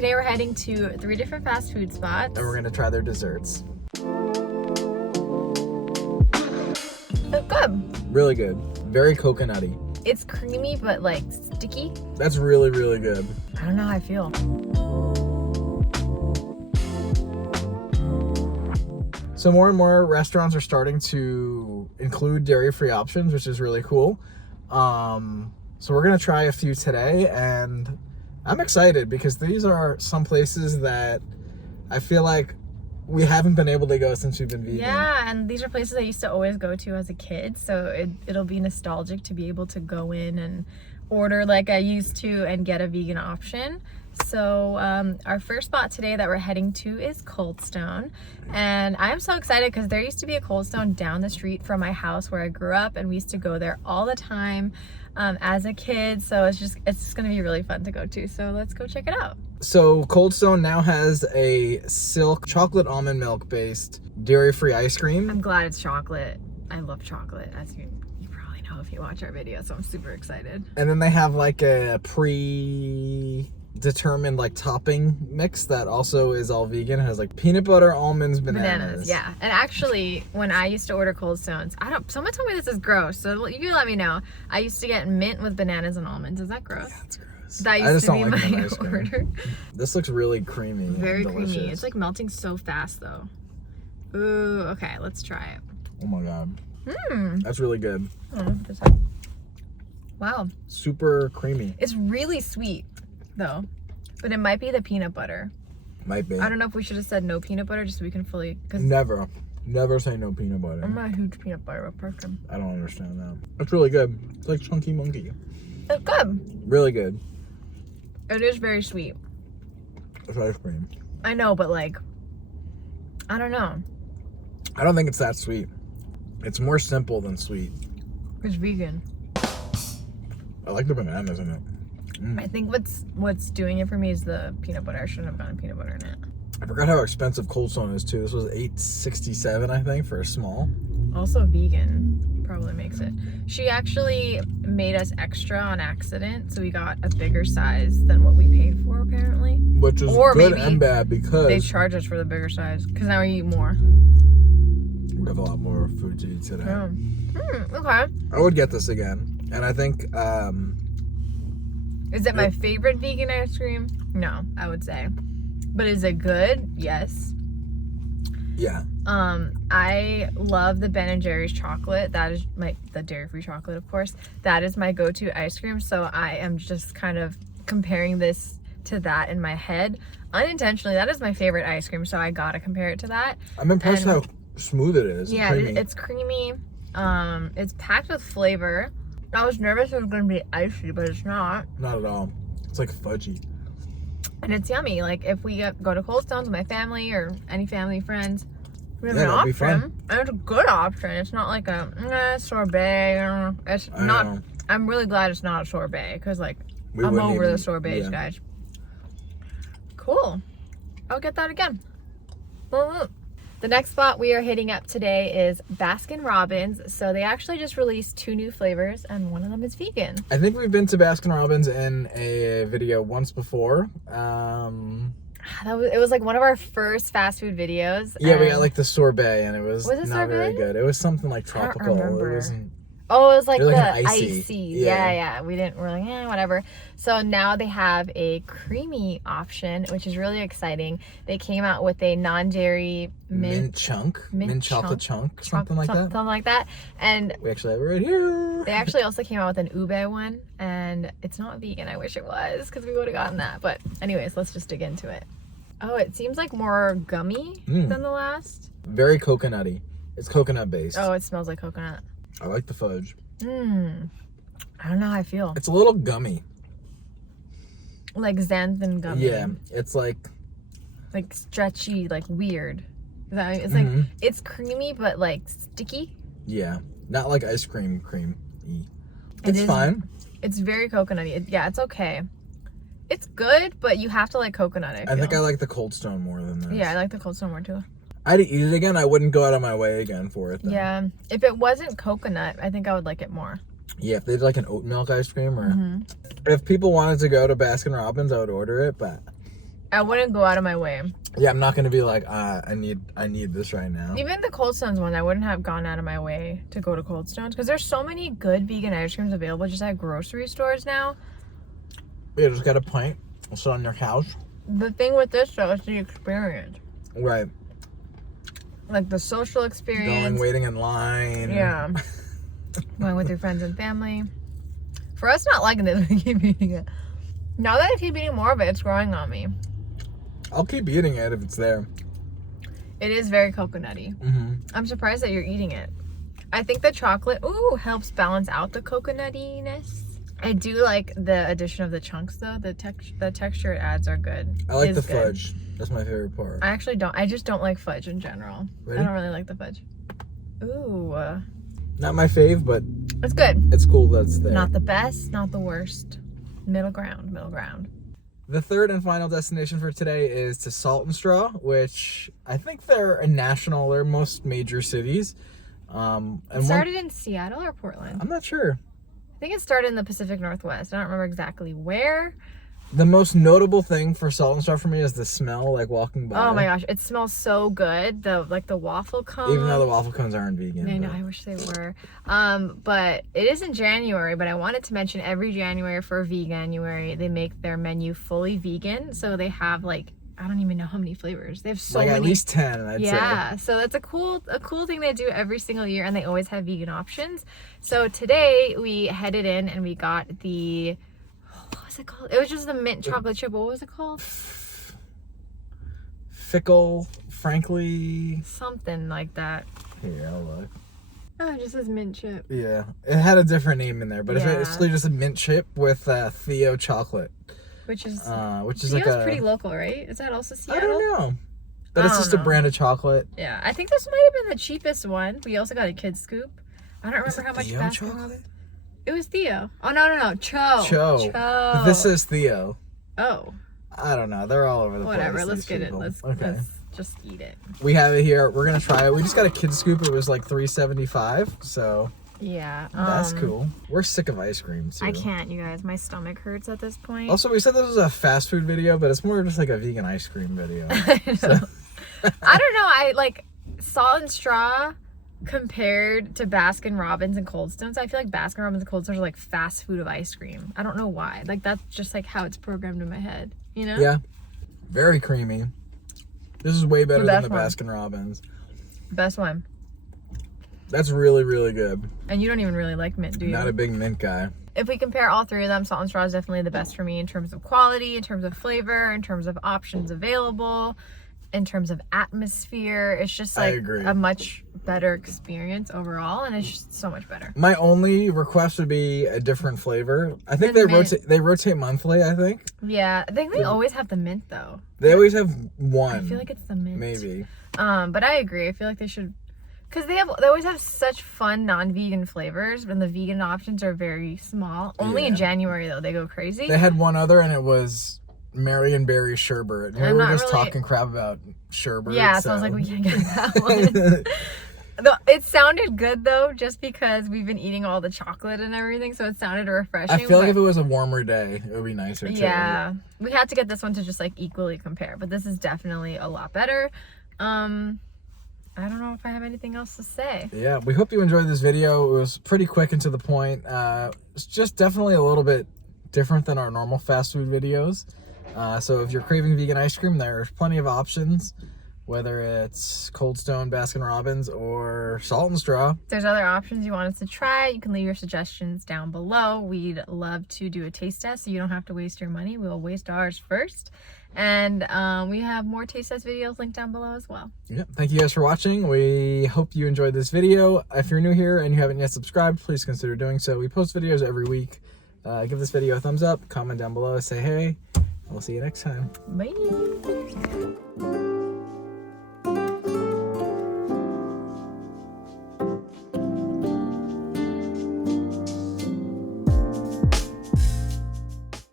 Today we're heading to 3 different fast food spots. And we're gonna try their desserts. They're good. Really good. Very coconutty. It's creamy but like sticky. That's really, really good. I don't know how I feel. So more and more restaurants are starting to include dairy-free options, which is really cool. So we're gonna try a few today, and I'm excited because these are some places that I feel like we haven't been able to go since we've been vegan. Yeah, and these are places I used to always go to as a kid, so it'll be nostalgic to be able to go in and order like I used to and get a vegan option. So our first spot today that we're heading to is Cold Stone, and I'm so excited because there used to be a Cold Stone down the street from my house where I grew up, and we used to go there all the time as a kid. So it's just gonna be really fun to go to. So let's go check it out. So Cold Stone now has a silk chocolate almond milk based dairy-free ice cream. I'm glad it's chocolate. I love chocolate, as you probably know if you watch our video. So I'm super excited. And then they have like a predetermined like topping mix that also is all vegan. It has like peanut butter, almonds, bananas. Yeah. And actually, when I used to order Cold Stones, someone told me this is gross, so you let me know. I used to get mint with bananas and almonds. Is that gross? Yeah, it's gross. That used to be my order. This looks really creamy. Very and creamy. delicious. It's like melting so fast though. Ooh, okay, let's try it. Oh my god. That's really good. Oh, wow. Super creamy. It's really sweet though, but it might be the peanut butter. Might be. I don't know if we should have said no peanut butter just so we can fully. Never say no peanut butter. I'm not a huge peanut butter person. I don't understand that. It's really good. It's like Chunky Monkey. It's good. Really good. It is very sweet. It's ice cream. I know, but like, I don't know. I don't think it's that sweet. It's more simple than sweet. It's vegan. I like the bananas in it. I think what's doing it for me is the peanut butter. I shouldn't have gotten peanut butter in it. I forgot how expensive Cold Stone is too. This was $8.67, I think, for a small. Also vegan probably makes it. She actually made us extra on accident, so we got a bigger size than what we paid for apparently. Which is Or good maybe and bad because they charge us for the bigger size because now we eat more. we have a lot more food to eat today. Okay. I would get this again, and I think Is it my favorite vegan ice cream? No, I would say. But is it good? Yes. yeah. I love the Ben & Jerry's chocolate. That is the dairy-free chocolate, of course. That is my go-to ice cream. So I am just kind of comparing this to that in my head. Unintentionally, that is my favorite ice cream. So I gotta compare it to that. I'm impressed how smooth it is. Yeah, it's creamy. It's packed with flavor. I was nervous it was gonna be icy, but it's not. Not at all. It's like fudgy. And it's yummy. Like if we go to Cold Stones with my family or any family friends, we have an that'd be fun. option. And it's a good option. It's not like a sorbet. It's not. know. I'm really glad it's not a sorbet because like We I'm wouldn't over even- the sorbets, yeah. guys. Cool. I'll get that again. The next spot we are hitting up today is Baskin-Robbins. So they actually just released 2 new flavors, and one of them is vegan. I think we've been to Baskin-Robbins in a video once before. It was like one of our first fast food videos. Yeah, we got like the sorbet, and it was it not very sorbet? good. It was something like tropical. remember. It wasn't. Oh, it was like It was the like an icy. icy. Yeah. Yeah. We're like, whatever. So now they have a creamy option, which is really exciting. They came out with a non-dairy mint chocolate chunk, something like that. Something like that. And We actually have it right here. they actually also came out with an ube one, and it's not vegan. I wish it was, because we would have gotten that. But anyways, let's just dig into it. Oh, it seems like more gummy than the last. Very coconutty. It's coconut based. Oh, it smells like coconut. I like the fudge. I don't know how I feel. It's a little gummy. Like xanthan gummy. Yeah, it's like stretchy, like weird. It's like it's creamy but like sticky. Yeah, not like ice cream. It's is fine. It's very coconutty. It's okay. It's good, but you have to like coconut. I think I like the Cold Stone more than this. Yeah, I like the Cold Stone more too. I'd eat it again. I wouldn't go out of my way again for it though. Yeah, if it wasn't coconut, I think I would like it more. Yeah, if they did like an oat milk ice cream, or if people wanted to go to Baskin-Robbins, I would order it, but I wouldn't go out of my way. Yeah, I'm not gonna be like, I need this right now. Even the Cold Stones one, I wouldn't have gone out of my way to go to Cold Stones because there's so many good vegan ice creams available just at grocery stores now. You just got a pint, sit on your couch. The thing with this though is the experience. Right. Like the social experience. Going, waiting in line. Yeah. Going with your friends and family. For us not liking this, we keep eating it. Now that I keep eating more of it, it's growing on me. I'll keep eating it if it's there. It is very coconutty. Mm-hmm. I'm surprised that you're eating it. I think the chocolate, helps balance out the coconuttiness. I do like the addition of the chunks though. The texture it adds are good. I like the fudge. That's my favorite part. I actually don't. I just don't like fudge in general. Really? I don't really like the fudge. Ooh. Not my fave, but It's good. it's cool that it's there. Not the best, not the worst. Middle ground. The third and final destination for today is to Salt and Straw, which I think they're they're most major cities. It started in Seattle or Portland? I'm not sure. I think it started in the Pacific Northwest. I don't remember exactly where. The most notable thing for Salt and Straw for me is the smell, like walking by. Oh my gosh, it smells so good. The waffle cone. Even though the waffle cones aren't vegan. I know, I wish they were. But it is in January, but I wanted to mention every January for Veganuary, they make their menu fully vegan. So they have I don't even know how many flavors. They have so many. At least 10, I'd say. Yeah, so that's a cool thing they do every single year, and they always have vegan options. So today we headed in and we got the, what was it called? It was just the mint chocolate chip. What was it called? Fickle, frankly. Something like that. Here, I'll look. Oh, it just says mint chip. Yeah, it had a different name in there, but Yeah. it's literally just a mint chip with Theo chocolate. Which is Theo's like pretty local, right? Is that also Seattle? I don't know. But it's just a brand of chocolate. Yeah, I think this might have been the cheapest one. We also got a kid's scoop. I don't remember how much Baskin-Robbins. It was Theo. Oh, no. Cho. But this is Theo. Oh. I don't know. They're all over the place. Whatever. Let's get people. it. Okay. Let's just eat it. We have it here. We're going to try it. We just got a kid's scoop. It was like $3.75. So yeah. That's cool. We're sick of ice cream, too. I can't, you guys. My stomach hurts at this point. Also, we said this was a fast food video, but it's more just like a vegan ice cream video. I know. So. I don't know. I like Salt and Straw compared to Baskin-Robbins and Cold Stones. I feel like Baskin-Robbins and Cold Stones are like fast food of ice cream. I don't know why. Like that's just like how it's programmed in my head, you know? Yeah. Very creamy. This is way better than the one. Baskin-Robbins. Best one. That's really, really good. And you don't even really like mint, do you? Not a big mint guy. If we compare all three of them, Salt and Straw is definitely the best for me in terms of quality, in terms of flavor, in terms of options available, in terms of atmosphere. It's just like a much better experience overall, and it's just so much better. My only request would be a different flavor. I think they rotate monthly, I think. Yeah, I think they always have the mint though. They always have one. I feel like it's the mint. Maybe. But I agree. I feel like they should, because they always have such fun non-vegan flavors, and the vegan options are very small. Only in January though, they go crazy. They had one other, and it was Marion Berry sherbet. We were just talking crap about sherbet. Yeah, so I was like, we can't get that one. It sounded good though, just because we've been eating all the chocolate and everything, so it sounded refreshing. I feel like if it was a warmer day, it would be nicer too. Yeah, we had to get this one to just like equally compare, but this is definitely a lot better. I don't know if I have anything else to say. Yeah, we hope you enjoyed this video. It was pretty quick and to the point. It's just definitely a little bit different than our normal fast food videos. So if you're craving vegan ice cream, there's plenty of options, whether it's Cold Stone, Baskin-Robbins, or Salt and Straw. If there's other options you want us to try, you can leave your suggestions down below. We'd love to do a taste test so you don't have to waste your money. We'll waste ours first. And we have more taste test videos linked down below as well. Yep. Thank you guys for watching. We hope you enjoyed this video. If you're new here and you haven't yet subscribed, please consider doing so. We post videos every week. Give this video a thumbs up, comment down below, say hey. We'll see you next time. Bye.